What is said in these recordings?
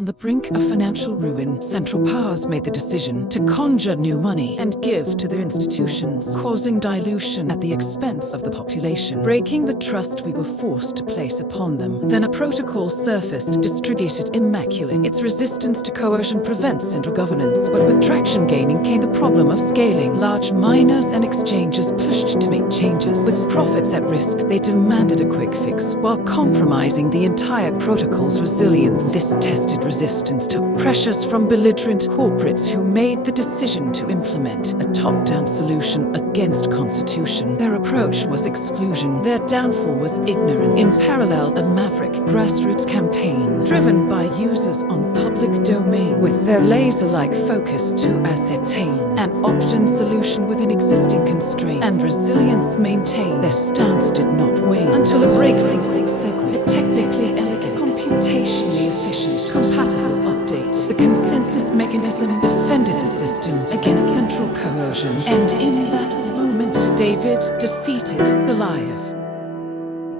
On the brink of financial ruin, central powers made the decision to conjure new money and give to their institutions, causing dilution at the expense of the population, breaking the trust we were forced to place upon them. Then a protocol surfaced, distributed immaculate. Its resistance to coercion prevents central governance, but with traction gaining came the problem of scaling. Large miners and exchanges pushed to make changes. With profits at risk, they demanded a quick fix, while compromising the entire protocol's resilience. This tested resistance took pressures from belligerent corporates who made the decision to implement a top-down solution against constitution. Their approach was exclusion. Their downfall was ignorance. In parallel, a maverick grassroots campaign, driven by users on public domain, with their laser-like focus to ascertain an option solution within existing constraints and resilience maintained. Their stance did not wane until a breakthrough called segment, a technically elegant, computationally efficient, compatible update. The consensus mechanism defended the system against central coercion, and in that moment, David defeated Goliath.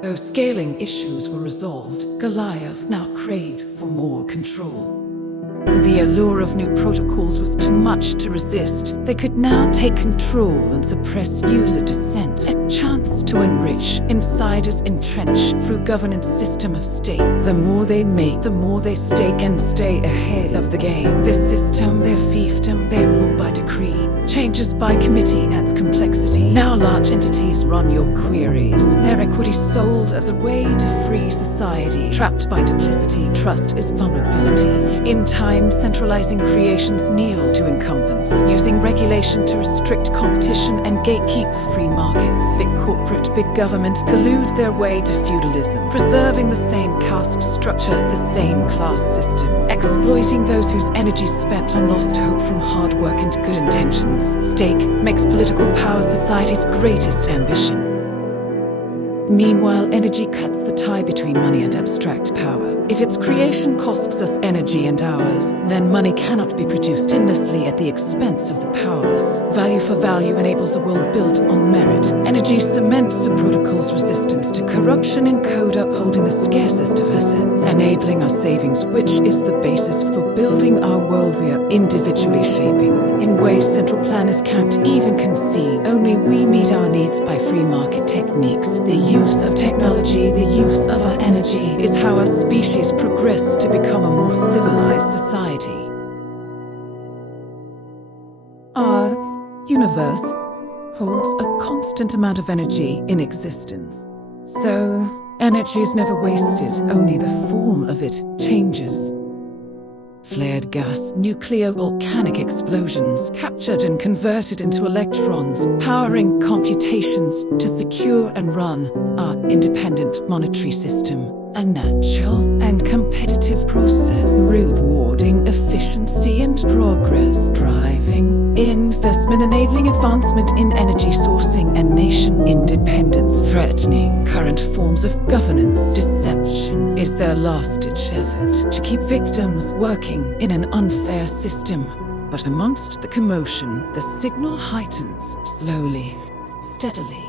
Though scaling issues were resolved, Goliath now craved for more control. The allure of new protocols was too much to resist. They could now take control and suppress user dissent, a chance to enrich. Insiders entrench through governance system of state. The more they make, the more they stake and stay ahead of the game. This system, their fiefdom, they rule by decree. Changes by committee adds complexity. Now large entities run your queries. Their equity sold as a way to free society. Trapped by duplicity, trust is vulnerability. In time, centralizing creations kneel to incumbents, using regulation to restrict competition and gatekeep free markets. Big corporate, big government collude their way to feudalism, preserving the same caste structure, the same class system, exploiting those whose energy spent on lost hope from hard work and good intentions. Stake makes political power society's greatest ambition. Meanwhile, energy cuts the tie between money and abstract power. If its creation costs us energy and hours, then money cannot be produced endlessly at the expense of the powerless. Value for value enables a world built on merit. Energy cements the protocol's resistance to corruption in code, upholding the scarcest of assets, enabling our savings, which is the basis for building our world we are individually shaping, in ways central planners can't even conceive. Only we meet our needs by free market techniques. The use of technology, the use of our energy, is how our species progress to become a more civilized society. Our universe holds a constant amount of energy in existence. So, energy is never wasted, only the form of it changes. Flared gas, nuclear volcanic explosions, captured and converted into electrons, powering computations to secure and run our independent monetary system. A natural and competitive process, rewarding efficiency and progress, driving investment, enabling advancement in energy sourcing and nation independence, threatening current forms of governance. Deception is their last-ditch effort to keep victims working in an unfair system. But amongst the commotion, the signal heightens, slowly, steadily,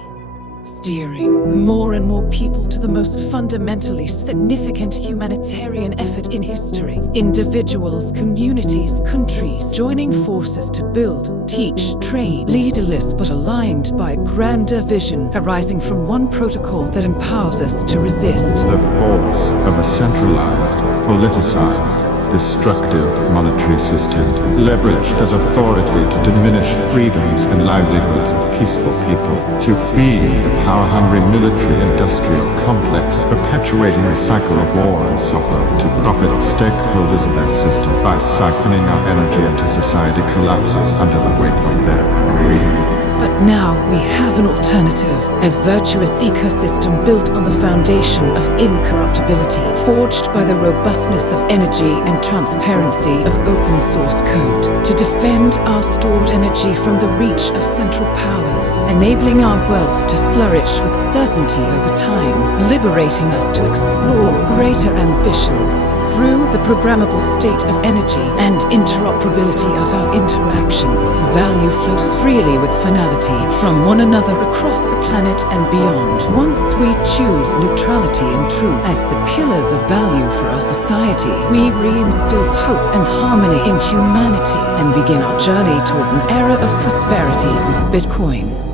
steering more and more people to the most fundamentally significant humanitarian effort in history. Individuals, communities, countries joining forces to build, teach, train, leaderless but aligned by grander vision, arising from one protocol that empowers us to resist the force of a centralized, politicized, destructive monetary system, leveraged as authority to diminish freedoms and livelihoods of peaceful people, to feed the power-hungry military-industrial complex, perpetuating the cycle of war and suffering, to profit stakeholders of that system by siphoning our energy until society collapses under the weight of their greed. But now we have an alternative, a virtuous ecosystem built on the foundation of incorruptibility, forged by the robustness of energy and transparency of open source code, to defend our stored energy from the reach of central powers, enabling our wealth to flourish with certainty over time, liberating us to explore greater ambitions. Through the programmable state of energy and interoperability of our interactions, value flows freely with finality. equality from one another across the planet and beyond. Once we choose neutrality and truth as the pillars of value for our society, we reinstill hope and harmony in humanity and begin our journey towards an era of prosperity with Bitcoin.